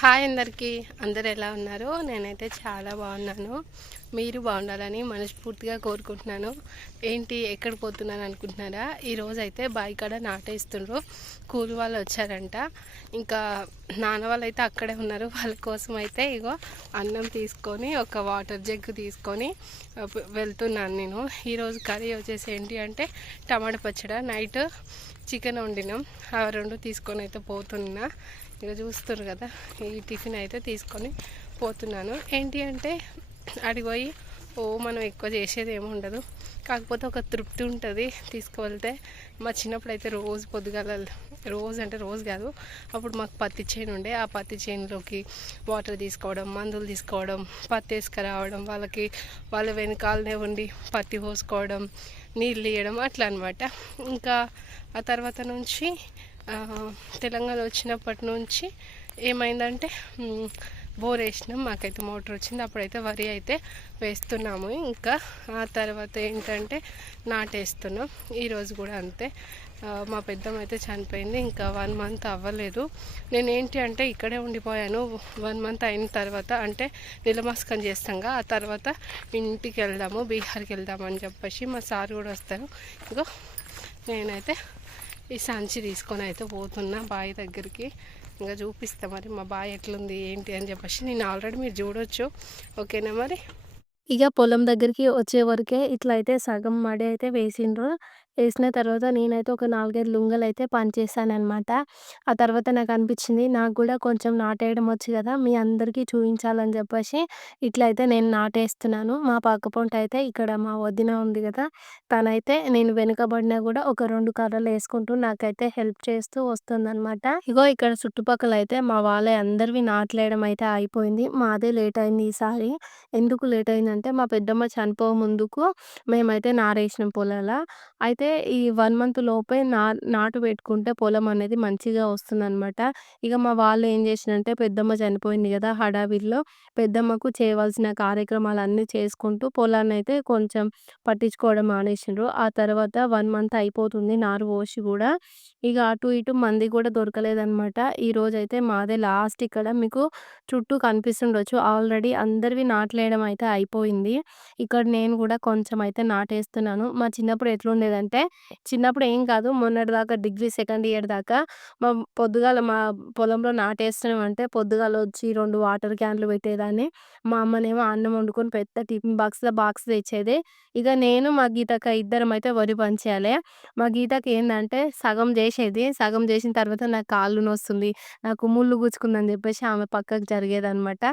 Hi అందరికీ. అందరు ఎలా ఉన్నారు? నేనైతే చాలా బాగున్నాను. మీరు బాగుండాలని మనస్ఫూర్తిగా కోరుకుంటున్నాను. ఏంటి ఎక్కడ పోతున్నాను అనుకుంటున్నారా? ఈరోజు అయితే బావి కాడ నాటేస్తుండ్రు. కూలి వాళ్ళు వచ్చారంట. ఇంకా నాన్న వాళ్ళు అయితే అక్కడే ఉన్నారు. వాళ్ళ కోసం అయితే ఇగో అన్నం తీసుకొని ఒక వాటర్ జగ్ తీసుకొని వెళ్తున్నాను నేను. ఈరోజు కర్రీ వచ్చేసి ఏంటి అంటే టమాటా పచ్చడి. నైట్ చికెన్ వండినాం. ఆ రెండు తీసుకొని అయితే పోతున్నా. ఇక చూస్తారు కదా ఈ టిఫిన్ అయితే తీసుకొని పోతున్నాను. ఏంటి అంటే అడిగిపోయి ఓ మనం ఎక్కువ చేసేది ఏమి ఉండదు. కాకపోతే ఒక తృప్తి ఉంటుంది తీసుకువెళ్తే. మా చిన్నప్పుడు అయితే రోజు పొద్దుగాల రోజు అంటే రోజు కాదు అప్పుడు మాకు పత్తి చేను ఉండే. ఆ పత్తి చేనులోకి వాటర్ తీసుకోవడం మందులు తీసుకోవడం పత్తి వేసుకురావడం వాళ్ళకి వాళ్ళ వెనకాలనే ఉండి పత్తి పోసుకోవడం నీళ్ళు ఇవ్వడం అట్లా అనమాట ఇంకా ఆ తర్వాత నుంచి తెలంగాణ వచ్చినప్పటి నుంచి ఏమైందంటే బోర్ వేసినాం మాకైతే మోటార్ వచ్చింది అప్పుడైతే వరి అయితే వేస్తున్నాము. ఇంకా ఆ తర్వాత ఏంటంటే నాటేస్తున్నాం ఈరోజు కూడా అంతే. మా పెద్దమ్మ అయితే చనిపోయింది ఇంకా వన్ మంత్ అవ్వలేదు. నేను ఏంటి అంటే ఇక్కడే ఉండిపోయాను. వన్ మంత్ అయిన తర్వాత అంటే నిలమాస్కం చేస్తాంగా ఆ తర్వాత ఇంటికి వెళ్దాము బీహార్కి వెళ్దామని అని చెప్పేసి మా సార్ కూడా వస్తారు. ఇంకో నేనైతే ఈ సంచి తీసుకొని అయితే పోతున్నా బావి దగ్గరికి. ఇంకా చూపిస్తా మరి మా బావి ఎట్లుంది ఏంటి అని చెప్పేసి. నేను ఆల్రెడీ మీరు చూడొచ్చు. ఓకేనా మరి? ఇక పొలం దగ్గరికి వచ్చే వరకే ఇట్లా అయితే సగం మడి అయితే వేసిండ్రు. వేసిన తర్వాత నేనైతే ఒక 4, 5 లుంగలైతే పంచేసాననమాట. ఆ తర్వాత నాకు అనిపించింది నాకు కూడా కొంచెం నాటేయడం వచ్చు కదా మీ అందరికీ చూపించాలని చెప్పేసి ఇట్లా అయితే నేను నాటేస్తున్నాను. మా పక్క పొంట అయితే ఇక్కడ మా వదిన ఉంది కదా తనైతే నేను వెనుకబడినా కూడా ఒక రెండు కర్రలు వేసుకుంటూ నాకైతే హెల్ప్ చేస్తూ వస్తుందనమాట. ఇగో ఇక్కడ చుట్టుపక్కల అయితే మా వాళ్ళే అందరివి నాట్లేయడం అయితే అయిపోయింది. మాదే లేట్ అయింది ఈసారి. ఎందుకు లేట్ అయిందంటే మా పెద్దమ్మ చనిపో ముందుకు మేమైతే నారేసినాం పొలాల. అయితే అయితే ఈ 1 మంత్ లోపే నా నాటు పెట్టుకుంటే పొలం అనేది మంచిగా వస్తుందనమాట. ఇక మా వాళ్ళు ఏం చేసిరంటే పెద్దమ్మ చనిపోయింది కదా హడావిడిలో పెద్దమ్మకు చేయవలసిన కార్యక్రమాలన్నీ చేసుకుంటూ పొలాన్నయితే కొంచెం పట్టించుకోవడం మానేసిండ్రు. ఆ తర్వాత 1 మంత్ అయిపోతుంది నారు పోసి కూడా ఇక అటు ఇటు మంది కూడా దొరకలేదనమాట. ఈరోజైతే మాదే లాస్ట్ ఇక్కడ మీకు చుట్టూ కనిపిస్తుండొచ్చు. ఆల్రెడీ అందరివి నాట్లేయడం అయితే అయిపోయింది. ఇక్కడ నేను కూడా కొంచెం అయితే నాటేస్తున్నాను. మా చిన్నప్పుడు ఎట్లుండేదంటే అంటే చిన్నప్పుడు ఏం కాదు మొన్నటి దాకా డిగ్రీ సెకండ్ ఇయర్ దాకా మా పొద్దుగాల మా పొలంలో నాటేస్తున్నామంటే పొద్దుగాలొచ్చి 2 వాటర్ క్యాన్‌లు పెట్టేదాన్ని. మా అమ్మనేమో అన్నం వండుకొని పెద్ద టిఫిన్ బాక్స్‌లో బాక్స్ తెచ్చేది. ఇక నేను మా గీతక్క ఇద్దరం అయితే వరి పంచేయాలి మా గీతక్క ఏంటంటే సగం చేసేది సగం చేసిన తర్వాత నాకు కాళ్ళు నొస్తుంది. నాకు ముళ్ళు గుచ్చుకుందని చెప్పేసి ఆమె పక్కకు జరిగేదనమాట.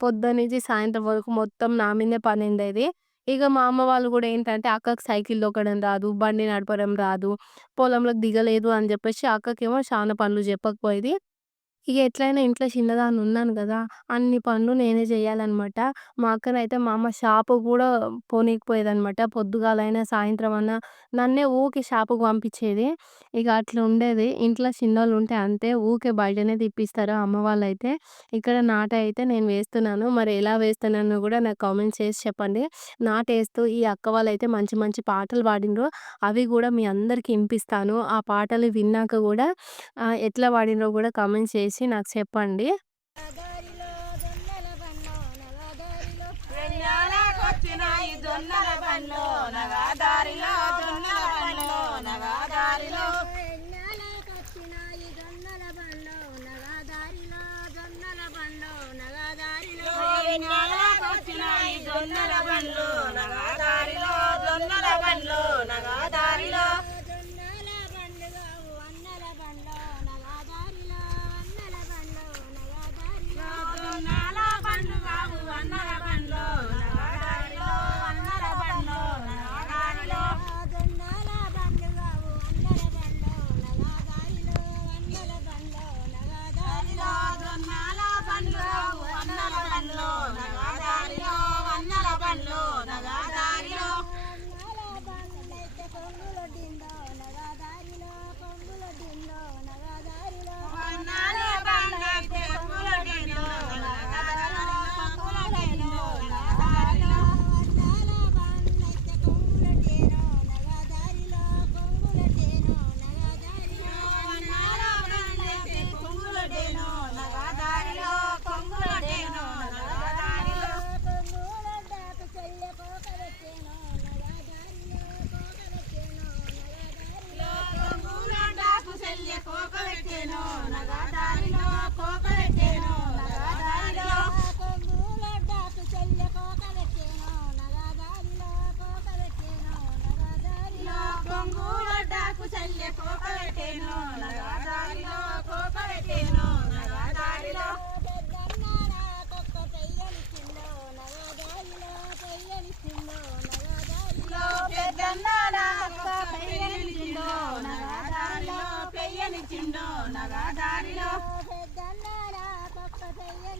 పొద్దు నుంచి సాయంత్రం వరకు మొత్తం నా పని అయ్యింది ఇక మా అమ్మ వాళ్ళు కూడా ఏంటంటే అక్కకి సైకిల్ తొక్కడం రాదు, బండి నడపడం రాదు, పొలంలోకి దిగలేదు అని చెప్పేసి అక్కకేమో చానా పనులు చెప్పకపోయేది. ఇక ఎట్లైనా ఇంట్లో చిన్నదాన్ని ఉన్నాను కదా అన్ని పనులు నేనే చేయాలన్నమాట మా అక్కనైతే మా అమ్మ షాపుకి కూడా పోనీయకపోయేదనమాట. పొద్దుగాలైనా, సాయంత్రం అన్నా నన్నే ఊకే షాపుకి పంపించేది. ఇక అట్లా ఉండేది. ఇంట్లో చిన్నోళ్ళుంటే అంతే ఊకే బయటనే తిప్పిస్తారు అమ్మ వాళ్ళైతే. ఇక్కడ నాటు అయితే నేను వేస్తున్నాను. మరి ఎలా వేస్తున్నానో కూడా నాకు కామెంట్ చేసి చెప్పండి. నాటేస్తూ ఈ అక్క వాళ్ళైతే మంచి మంచి పాటలు పాడిండ్రు. అవి కూడా మీ అందరికి వినిపిస్తాను ఆ పాటలు విన్నాక కూడా ఎట్లా పాడిండ్రో కూడా కామెంట్ చేసి నాకు చెప్పండి. వెన్నెలకొచ్చినాయి జొన్నల బండ్లో నగాదారిలో జొన్నల బండ్లో నగాదారిలో. వెన్నెలకొచ్చినాయి జొన్నల బండ్లో నగదారిలో జొన్నల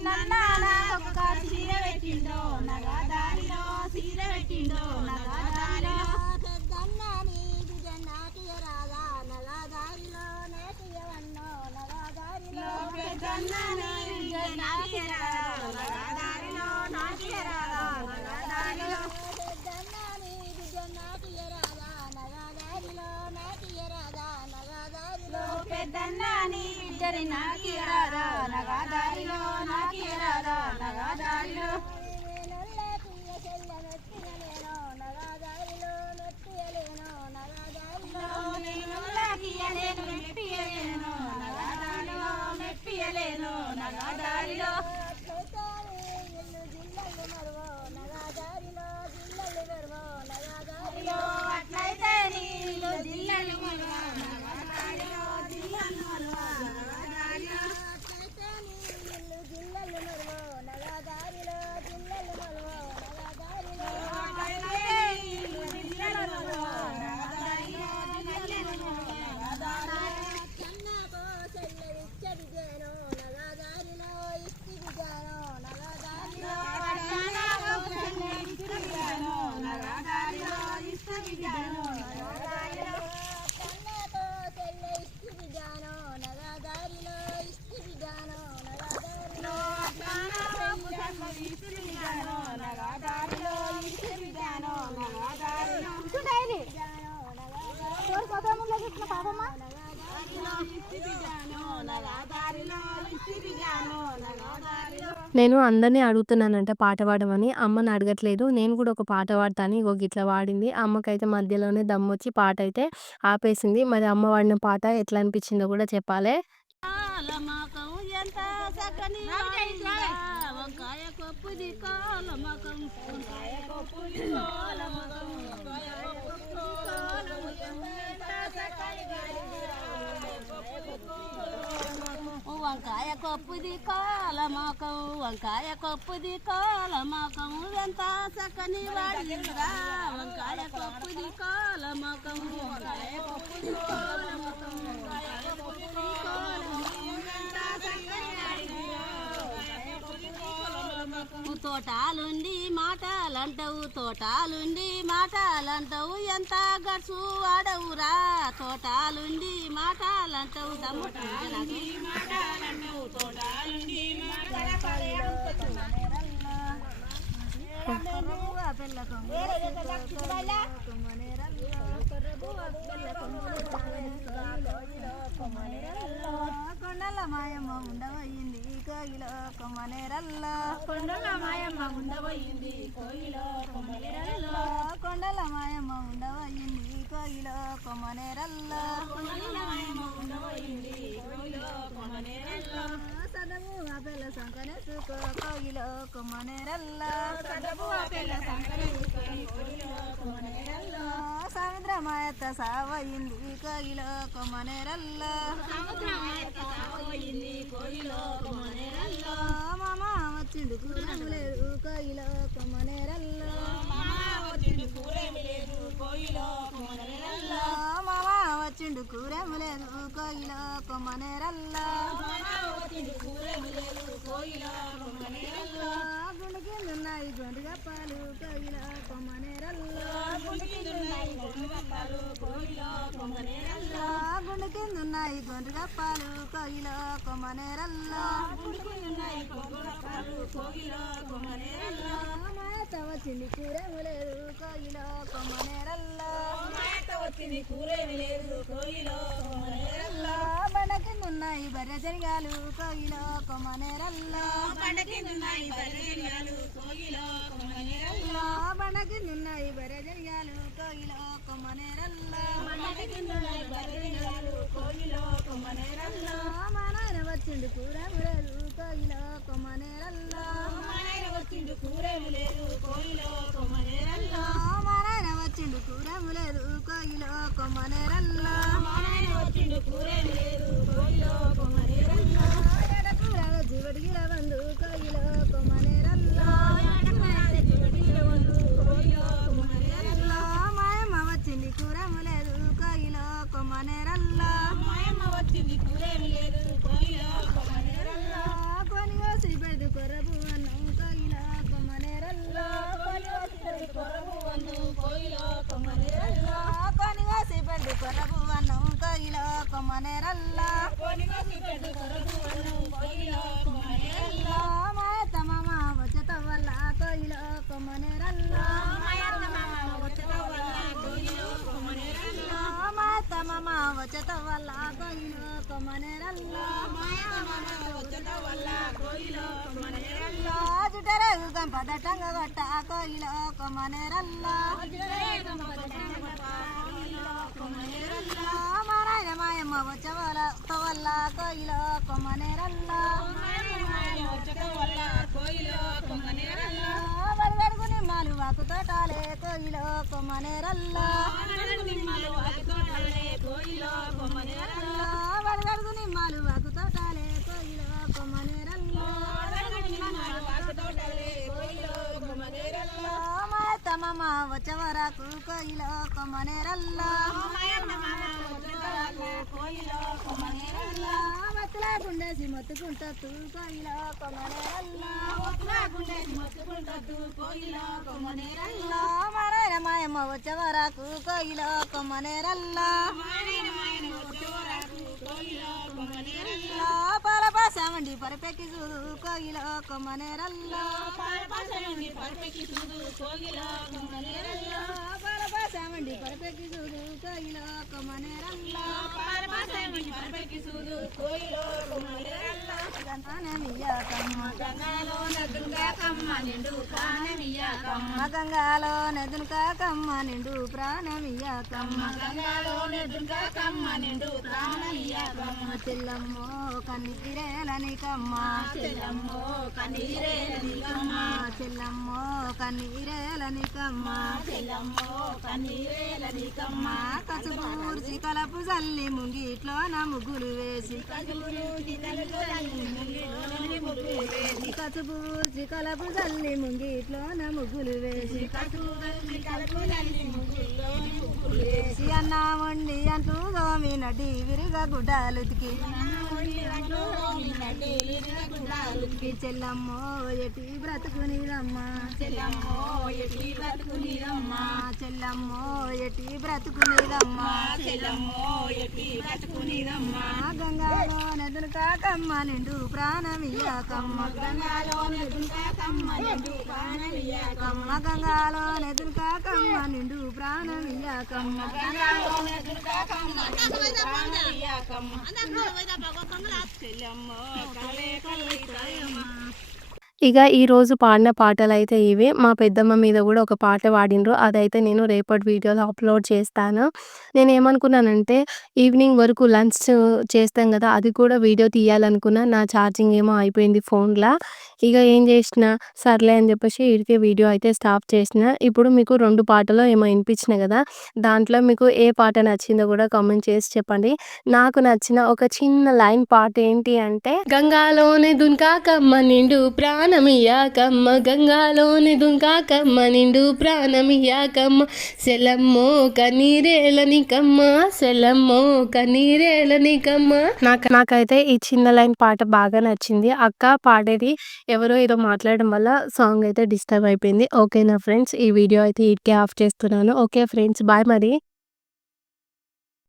చిన్న ఒక్క చీర పెట్టిండో చీర పెట్టిండో పెద్దన్నని పెద్దన్నా నీ బిడ్డ నాటియ రాగా నగాదారిలో నాటియ రాగా నగాదారిలో పెద్దన్నని బిడ్డని నాకిరారా నగదారిలో నాకిరారా నగదారిలో. నేనొల్లే తీయ చెల్ల మెట్టియలేనో మెప్పియలేను నగదారిలో. మెప్పియలేను నగదారిలో అట్లయితే నేను అందరినీ అడుగుతున్నానంట పాట పాడమని. అమ్మని అడగట్లేదు. నేను కూడా ఒక పాట పాడతాను. ఇగో గిట్ల పాడింది. అమ్మకైతే మధ్యలోనే దమ్మొచ్చి పాట అయితే ఆపేసింది. మరి అమ్మ పాడిన పాట ఎట్లా అనిపించిందో కూడా చెప్పాలి కాలమకం ఎంత చక్కని వాయిందా, వంకాయ కొప్పుది కాలమకం వంకాయ కొప్పుది కాలమకం వంకాయ కొప్పుది కాలమకం ఎంత చక్కని వాయిందా, వంకాయ కొప్పుది కాలమకం వంకాయ కొప్పుది కాలమకం ఎంత సకని వాడిందా? వంకాయ కొప్పుది కాలమకం వంకాయ కొప్పుది కాలమకం వంకాయ కొప్పుది తోటాలుండి మాటలంటవు తోటాలుండి మాటలంటవు ఎంత గడుచు వాడవురా? తోటాలుండి మాటలంటవు దమ్ముండి కొండల మాయమ్మ ఉండబోయింది కోయిలో కొమ్మనేరల్లో కొండల మాయమ్మ ఉండబోయింది కోయిలో కొమ్మనేరల్లో కొండల మాయమ్మ ఉండబోయింది కోయిలో కొమ్మనేరల్లో కొండల సదము కోయిలో సావయింది కోయిలో కొమ్మనేరల్లో సముద్రమాయత్త సావయింది కోయిలో మామ లేదు కోయిలో కొమ్మనేరల్లో వచ్చింది కూరేమి లేదు కోయిలో వచ్చిండు కూరములేదు కోయిలో కొమ్మనేరల్లో గుండె కింద గొండు గప్పాలు కోయిలో కొమ్మనేరల్లో గుండు కిందున్నాయి గొండు గప్పాలు కోయిలో కొమ్మనేరల్లో గుండె కింద ఉన్నాయి ఉన్నాయి బర్రె జరిగాలు కోయిలో కొమ్మనేరల్లో. బండ కింద ఉన్నాయి బర్రె జరిగాలు కోయిలో కొమ్మనేరల్లో. బండ కింద ఉన్నాయి బర్రె జరిగాలు కోయిలో కొమ్మనేరల్లో. బండ కింద ఉన్నాయి బర్రె జరిగాలు కోయిలో కొమ్మనేరల్లో. మా నాయన వచ్చిండు కూరేమి లేదు కోయిలో కొమ్మనేరల్లో. మా నాయన వచ్చిండు కూరేమి లేదు కొమ్మనేరల్లో మా నాయన వచ్చి వచ్చిండు కూరేము లేదు కోయిలో కొమ్మనేరల్లో ఎడ కూర జీవడి గిర బందు కోయిలో కొమ్మనేరల్లో మాయమ్మ వచ్చింది కూరేము లేదు కోయిలో కొమ్మనేరల్లో కొని కోసి పెడు కొరబు అన్నం కోయిలో కొమ్మనేరల్లో కొని కోసి పెడు కొరబు అన్నం కోయిలో కొమ్మనేరల్లో మాయత్త మామ వచ్చత వల్ల కోయిలో కొమ్మనేరల్లో మాయత్త మామ వచ్చత వల్ల కోయిలో కొమ్మనేరల్లో జుటరేగు గంప దట్టంగ గొట్ట మాయమ్మ వచ్చవల వల్ల కోయిలో కొమ్మనేరల్లో వడివడుగు నిమ్మాలు వాకు తోటాలే కోయిలో కొమ్మనేరల్లో వడివడుగు నిమ్మాలు వాకు తోటాలే కోయిలో కొమ్మనేరల్లో మాయత్త మామ వచ్చవరకు కోయిలో కొమ్మనేరల్లో మత్తులా గుండేసి మొత్తుకుంటూ కోయిలో మాయమ్మ వచ్చవరకు కోయిలో పాలపాసామండి పరిపెక్కి చూడు కోయిలో కొమ్మనేరల్లో పాలపాసామండి పరిపెక్కి చూడు కోయిలో కొమ్మనేరల్లో గంగాలో నెదును కాకమ్మ నిండు ప్రాణమియ్యాకమ్మ. చెల్లమ్మో కన్నీరేలనికమ్మ చెల్లమ్మో కన్నీరేలనికమ్మ చెల్లమ్మో కన్నీరేలనికమ్మ చెల్లమ్మో కన్నీరేలనికమ్మ కసుబూర్చి కలపు జల్లి ముంగిట్లో నా ముగ్గులు వేసి. కసుబూర్చి కలపు జల్లి ముంగిట్లో నా ముగ్గులు వేసి. వేసి. అన్న వండి అంటూ గోమి నడి విరిగా గుడ్డలు ఉతికి చెల్లమ్మో ఎటి బ్రతుకునిదమ్మా చెల్లమ్మో ఎటి బ్రతుకునిదమ్మా చెల్లమ్మో ఎటి బ్రతుకునిదమ్మా చెల్లమ్మో ఎటి గంగాలో నదులు కాకమ్మ నిండు ప్రాణమియాకమ్మ గంగాలో నదులు కాకమ్మ నిండు గంగాలో నదులు కాకమ్మ నిండు ప్రాణమియాకమ్మ గంగాలో నదులు కాకమ్మ నిండు చెల్లమ్మో కలే 可以可以吗吗？ఇక ఈరోజు పాడిన పాటలు అయితే ఇవి. మా పెద్దమ్మ మీద కూడా ఒక పాట పాడిండ్రు. అదైతే నేను రేపటి వీడియోలో అప్లోడ్ చేస్తాను. నేను ఏమనుకున్నానంటే ఈవినింగ్ వరకు లంచ్ చేస్తాం కదా అది కూడా వీడియో తీయాలనుకున్నా నా ఛార్జింగ్ ఏమో అయిపోయింది ఫోన్లో. ఇక ఏం చేసిన? సర్లే అని చెప్పేసి ఇడికే వీడియో అయితే స్టాప్ చేసిన. ఇప్పుడు మీకు రెండు పాటలు ఏమో వినిపించిన కదా దాంట్లో మీకు ఏ పాట నచ్చిందో కూడా కామెంట్ చేసి చెప్పండి. నాకు నచ్చిన ఒక చిన్న లైన్ పాట ఏంటి అంటే గంగాలోనే దున్కాకమ్మ నిండు ప్రాణమియాకమ్మ గంగాలోని దుంకాకమ్మ నిండు ప్రాణమియాకమ్మ సెలమ్మో కన్నీరేలనికమ్మ సెలమ్మో కన్నీరేలనికమ్మ నాకు నాకైతే ఈ చిన్న లైన్ పాట బాగా నచ్చింది. అక్క పాడేది ఎవరో ఏదో మాట్లాడడం వల్ల సాంగ్ అయితే డిస్టర్బ్ అయిపోయింది. ఓకేనా ఫ్రెండ్స్? ఈ వీడియో అయితే ఇటుకే ఆఫ్ చేస్తున్నాను. Okay friends? బాయ్ మరి.